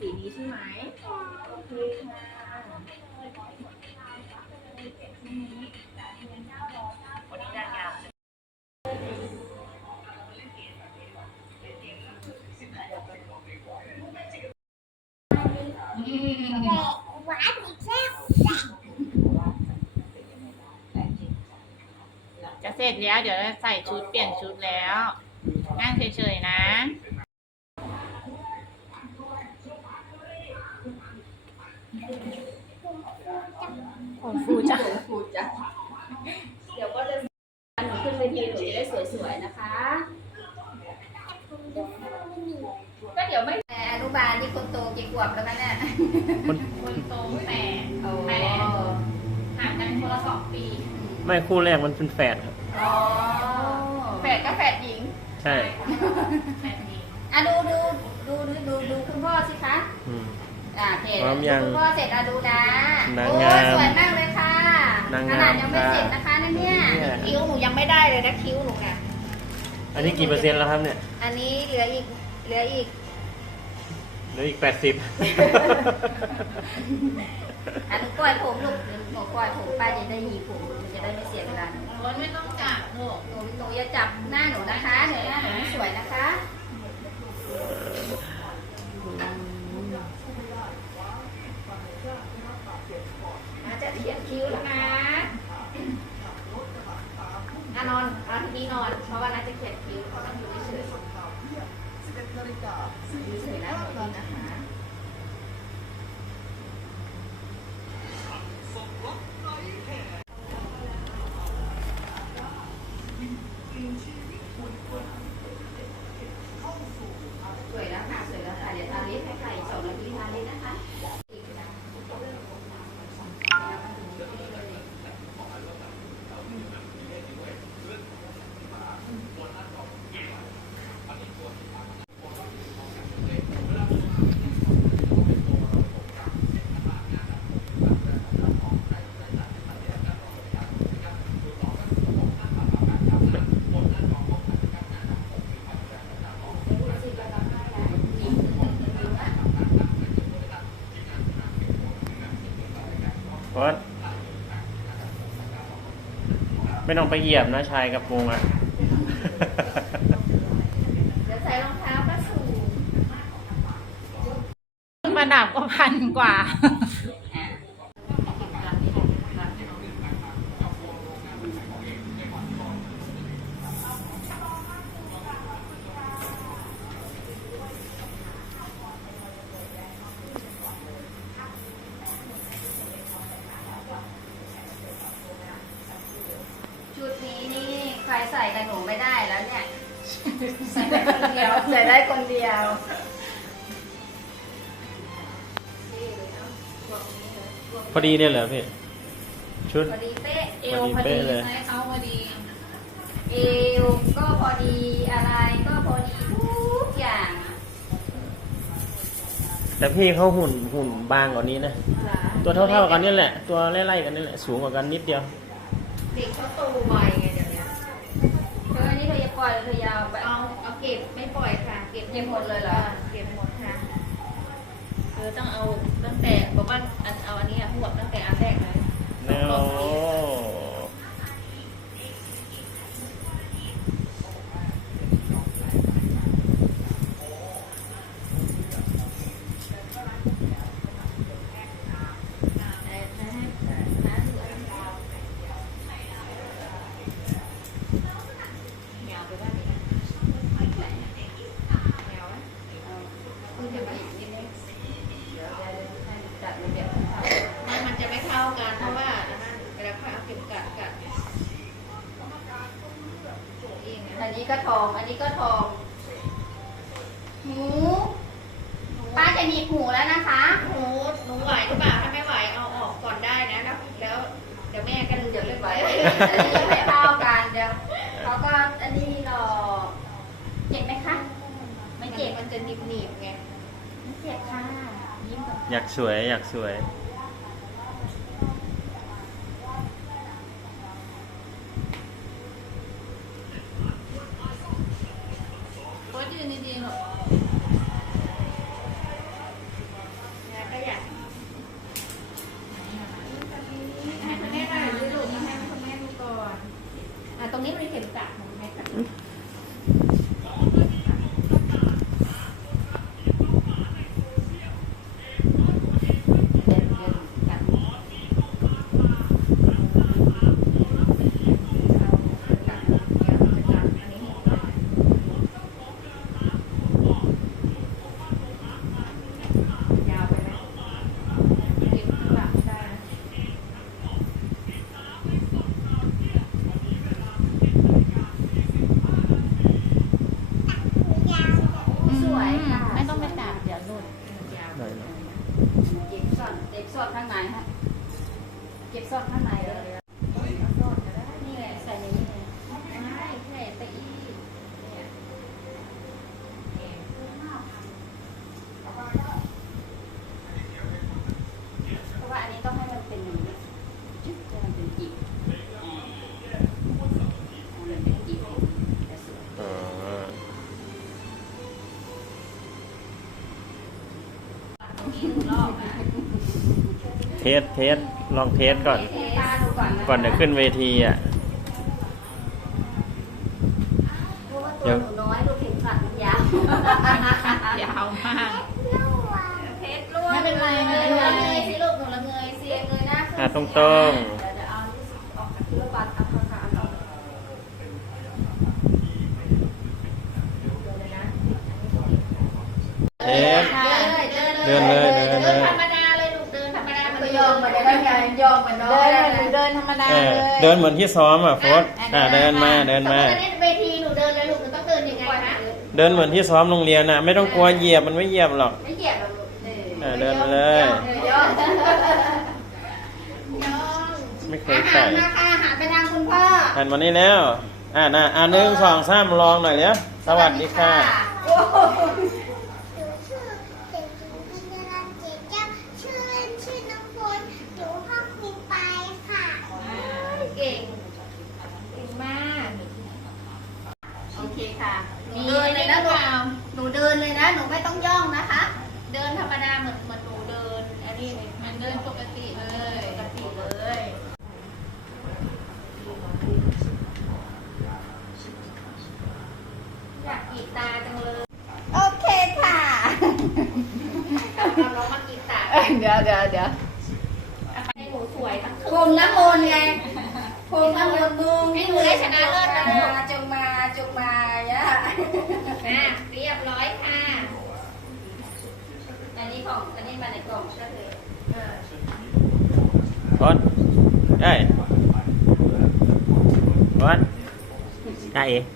สีนี้ใช่ไหมโอเคค่ะวันนี้นางงามหวานอีกแล้วจะเสร็จแล้ว เดี๋ยวจะใส่ชุดเปลี่ยนชุดแล้ว นั่งเฉยๆนะ จ้ะของฟูจ้ะเดี๋ยวก็จะหนูขึ้นเวทีหนูจะได้สวยๆนะคะ ก็เดี๋ยวไม่แต่อนุบาลนี่คนโตกี่ขวบแล้วกันเนี่ยคนโตแปดโอ้แปดห่างกันคนละสองปี ไม่คู่แรกมันเป็นแฝดครับอ๋อแฝดก็แฝดหญิง ใช่แปดนี้อะดูดูดูดูดูดูคุณพ่อสิคะอืมอ่าเสร็จพร้อมยังคุณพ่อเสร็จอะดูนะนางโอ้งามสวยมากเลยค่ะ นางขงามนาดยังไม่เสร็จนะคะนั่นเนี่ยเนี่ยคิ้วหนูยังไม่ได้เลยนะคิ้วหนูน่ะอันนี้กี่เปอร์เซ็นต์แล้วครับเนี่ยอันนี้เหลืออีกเหลืออีก เหลืออีกแปดสิบ อันหนูปล่อยผมลูกหนูปล่อยผมป้าจะได้หยีผมหนูจะได้ไม่เสียเวลาโอ้ยไม่ต้องจับลูกหนูหนูอย่าจับหน้าหนูนะคะเดี๋ยวหน้าหนูไม่สวยนะคะอาจะเขียนคิ้วแล้วนะอะนอนเอาทีนี้นอน เพราะว่าน่าจะเขียนคิ้วเขาต้องอยู่เฉยๆอยู่เฉยๆนะหนูดีนะคะ สวยแล้วค่ะสวยแล้วค่ะเดี๋ยวทาลิปให้ใครสองนาทีทาลิปนะคะ เพราะ ไม่ต้องไปเหยียบนะชายกับวงอะเดี๋ยวใส่รองเท้าก็สูงประดับก็พันกว่า ชุดนี้นี่ ใครใส่กับหนูไม่ได้แล้วเนี่ย ใส่ได้คนเดียวใส่ได้คนเดียวพอดีเนี่ยเหรอพี่ชุดพอดีเป๊ะเอวพอดีไซส์เขาพอดีเอวก็พอดีอะไรก็พอดีทุกอย่าง แต่พี่เขาหุ่นหุ่นบางกว่านี้นะ ตัวเท่าๆกันนี่แหละ ตัวไล่ๆกันนี่แหละ สูงกว่ากันนิดเดียว เด็กเขาโตไวไงเดี๋ยวนี้เธออันนี้เธอจะ ปล่อยหรือเธอยาวไปเอาเอาเก็บไม่ปล่อยค่ะ เก็บเก็บหมดเลยเหรอ เก็บหมดค่ะเธอต้องเอาตั้งแต่บอกว่าอันเอาอันนี้อะหัวตั้งแต่อันแรกเลย แนว หนีบหูแล้วนะคะหนูหนูไหวหรือเปล่าถ้าไม่ไหวเอาออกก่อนได้นะแล้วแล้วเดี๋ยวแม่กันเดี๋ยวเรื่องไหวอันนี้ไม่เท่ากันเดี๋ยวเขาก็อันนี้หรอเจ็บไหมคะ ไม่มันเจ็เจ็บบมันจะหนีบหนีบๆไงไม่เจ็บค่ะยิ้มก่อนอยากสวยอยากสวยก็ยืนดีๆหรอก ค่ะ ไม่ต้องไปจับเดี๋ยวหลุด ได้นะ เก็บซ่อนเก็บซ่อนข้างในฮะเก็บซ่อนข้างในเลยนี่แหละใส่ในนี้เลย ไม่ใช่ไปอีกเนี่ย เพราะว่าอันนี้ต้องให้มันเป็นอย่างนี้จุ๊บให้มันเป็นกีบอ่าให้มันเป็นกีบจะสวย อ๋อ มีหนึ่งรอบนะ เท สเทสลองเทสก่อนเทตาดูก่อนนะก่อนจะขึ้นเวทีอะเพราะว่าตัวหนูน้อยลูกเข็มขัดมันยาวยาวมากเพชรล้วนไม่เป็นไรไม่เป็นไรเงยสิลูกหนูละเงยสิเงยหน้าขึ้นอะตรงๆเดี๋ยวจะเอานี่สิออกจากที่ระบาดเอาข้างขาออกเดี๋ยวเลยนะเทสเดินเลย มันก็ยอมมาได้ไงยอมมาน้อเดิยนหนูเดินธรรมดาเออเลยเดินเหมือนที่ซ้อมอะโฟสอะเดินมาเดินมาสมมุติอันนี้เวทีหนูเดินเลยลูกหนูต้องเดินยังไงนะเดินเหมือนที่ซ้อมโรงเรียนน่ะไม่ต้องกลัวเหยียบมันไม่เหยียบหรอกไม่เหยียบหรอกลูกเออเดินมาเลยยอมยอมไม่เคอายหาใส่รมาค่ะอาหารไปทางคุณพ่อหันมานี่แล้ว อ่าน่ะอ่าหนึ่งสองสามลองหน่อยเนี้ยสวัสดีค่ะ โอ้โห หนูชื่อเด็กหญิงพิญญาเจเจ้าชื่อเล่นชื่อน้องฝนอยู่ห้องมีไปค่ะ เก่ง เก่งมาก โอเคค่ะ มี เดินเลยนะ หรื ลู อก เปล่า หนูเดินเลยนะ หนูไม่ต้องย่องนะคะ เดินธรรมดาเหมือนเหมือนหนูเดินอันนี้เลย มันเดินปกติเลย ปกติเลย อยากกรีดตาจังเลยโอเคค่ะ เอาน้องมากรีดตาเดี๋ยวเดี๋ยวเดี๋ยวให้หนูสวยทั้งคงละมนไงคงละมนมุงให้หนูได้ชนะเลิศนะลูกจงมาจงมาย่าอะเรียบร้อยค่ะอันนี้ของอันนี้มาในกล่องก็เลยเออพอดได้พอดได้เองอ่า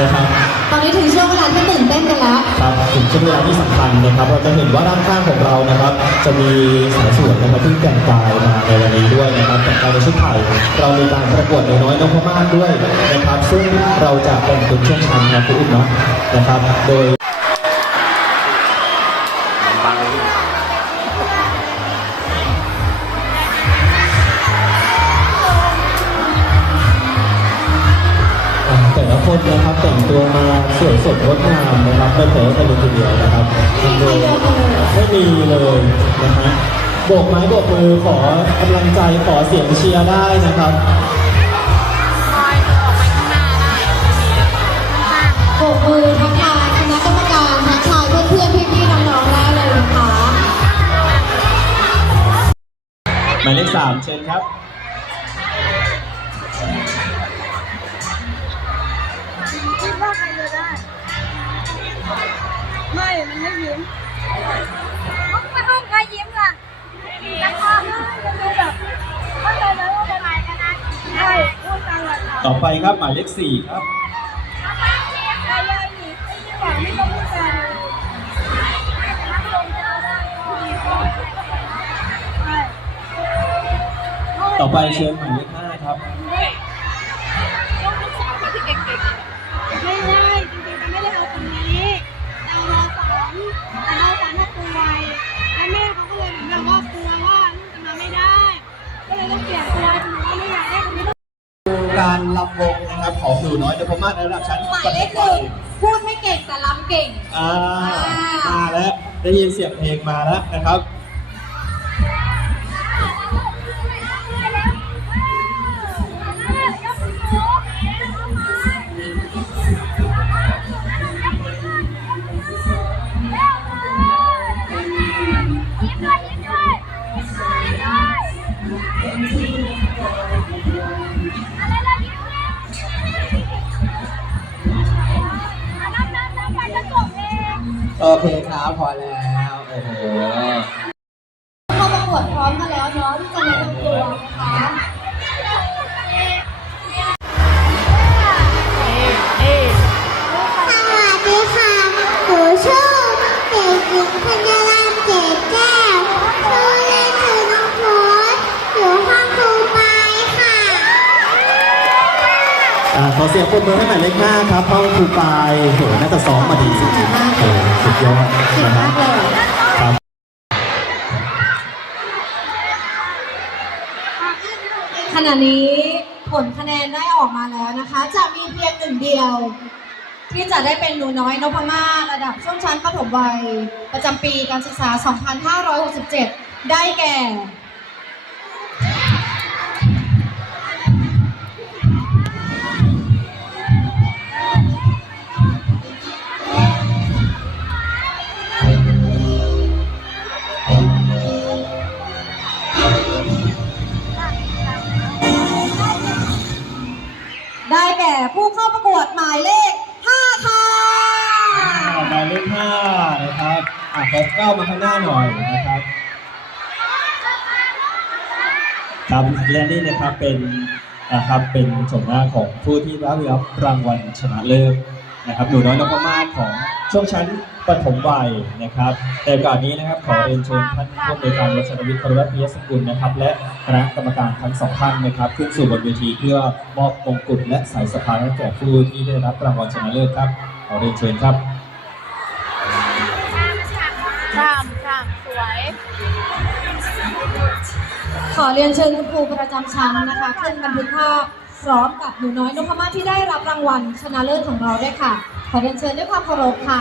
นะครับตอนนี้ถึงช่วงเวลาที่ตื่นเต้นกันแล้วครับถึงช่วงเวลาที่สำคัญนะครับ เราจะเห็นว่าด้านข้างของเรานะครับ จะมีสายสวยนะครับที่แต่งกายมาในวันนี้ด้วยนะครับแต่งกายในชุดไทยเรามีการประกวดน้อยนพมาศด้วยนะครับ ซึ่งเราจะแบ่งเป็นช่วงชั้นนะคุณอุ้มเนาะนะครับ โดย ต่งตัวมาสวยสดงดงามนะครับไม่แพ้กันเลยทีเดียวนะครับไม่มีเลยนะฮะโบกไม้โบกมือขอกำลังใจขอเสียงเชียร์ได้นะครับโบกมือทักทายคณะกรรมการทักทายเพื่อนๆพี่ๆน้องๆได้เลยนะคะหมายเลขสามเชิญครับ ต่อไปครับหมายเลขสี่ครับใครเลยหนีไอ้ยี่หวังไม่ต้องพูดกันนักลงจะได้ใช่ต่อไปเชิญหมายเลข การลำวงนะครับของหนูน้อยนพมาศในระดับชั้นหมายเลขหนึ่งพูดไม่เก่งแต่รำเก่ง อ่ามาแล้วได้ยินเสียงเพลงมาแล้วนะครับ พอแล้ ขอเสียงปรบมือให้หมายเลขห้าครับห้องครูปายโหน่าจะซ้อมมาดีสุดโอ้สุดยอดนะครัมาบกเลยครับขณะนี้ผลคะแนนได้ออกมาแล้วนะคะ จะมีเพียงหนึ่งเดียว ที่จะได้เป็นหนูน้อยนพมาศระดับช่วงชั้นประถมวัย ประจำปีการศึกษา 2567 ได้แก่ แก่ผู้เข้าประกวดหมายเลข 5 ค่ะ หมายเลขห้านะครับอะขอก้าวมาข้างหน้าหน่อยนะครับครับและนี่นะครับเป็นนะครับเป็นชมหน้าของผู้ที่ได้รับรางวัลชนะเลิศนะครับหนูน้อยนพมาศของ ช่วงชั้นประถมวัยนะครับในโอกาสนี้นะครับขอเรียนเชิญท่านผู้อำนวยการวัชรวิทย์คารวัตพิยสกุลนะครับ และคณะกรรมการทั้งสองท่านนะครับ ขึ้นสู่บนเวทีเพื่อมอบมงกุฎและสายสะพายให้แก่ผู้ที่ได้รับรางวัลชนะเลิศครับ ขอเรียนเชิญครับชามชามสวย ขอเรียนเชิญคุณครูประจำชั้นนะคะขึ้นบันทึกภาพพร้อมกับหนูน้อยนพมาศที่ได้รับรางวัลชนะเลิศของเราด้วยค่ะ อเรียนเชิญด้วยความเคารพค่ะ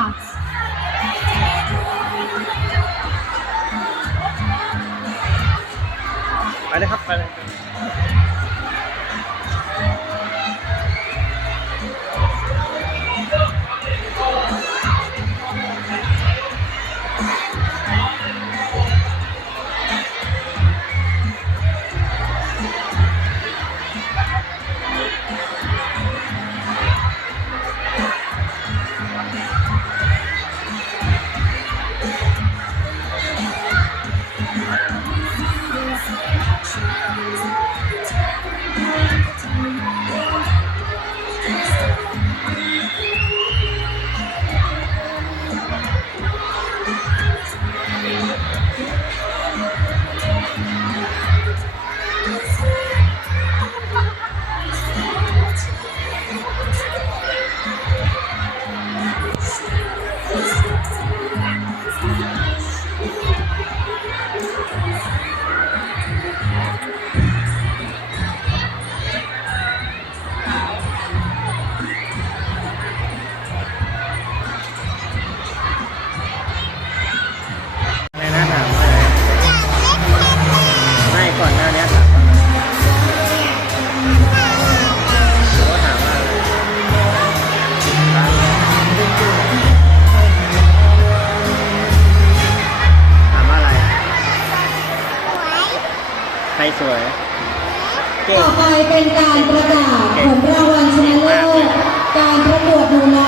ไปเลยครับไปเลย ต่อไปเป็นการประกาศผลรางวัลชนะเลิศการประกวดหนูน้